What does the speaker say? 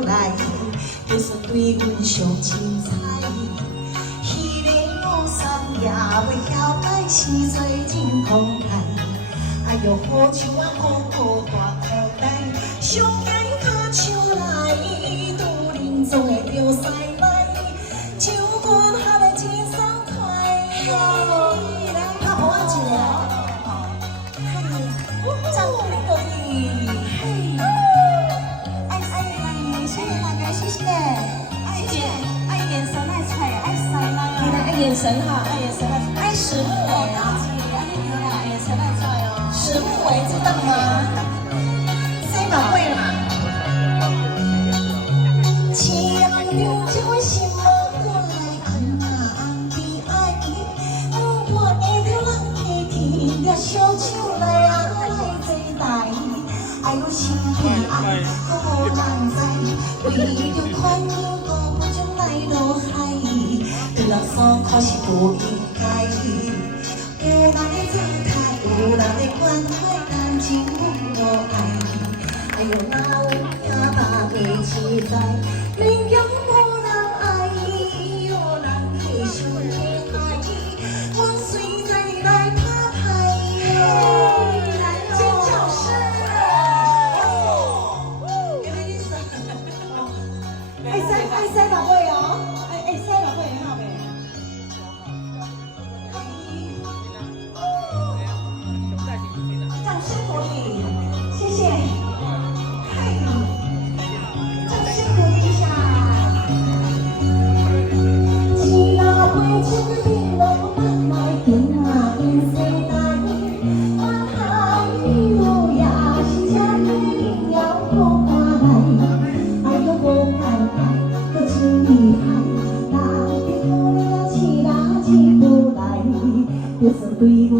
酒来，就是对阮上凊彩。迄个五三也袂晓解是做真慷慨。哎哟，好像我好好大口袋，上街脚手来，拄恁总会着使来，唱阮哈个真爽快。来，拍我一个哦，赞美可以。谢谢大家，谢谢。爱眼神爱菜爱塞啦，你来爱眼神哈，爱眼神爱石木哎啊，爱眼神爱菜哦，石木哎知道吗？谁嘛会嘛？牵着我心过来看啊，红旗爱伊，我爱着人客天着小手来爱坐台，爱我心里爱，我无人知，为着款样我不将来落海，对人所可是不应该，有人的糟蹋，有人的关怀，感情阮无爱，哎呦哪有听爸的期待，勉强无人爱，有人客伤可爱，我随在你来拍台，尖叫声。爱塞老会哦，爱塞老会很好呗。掌声鼓励，谢谢。嗨，掌声鼓励一下。只要会唱的浪漫来听啊，因谁答应？我爱你路呀，是家的应要过过来，爱有无感慨。真厉害，人的好了，饲人起不来，就算对阮。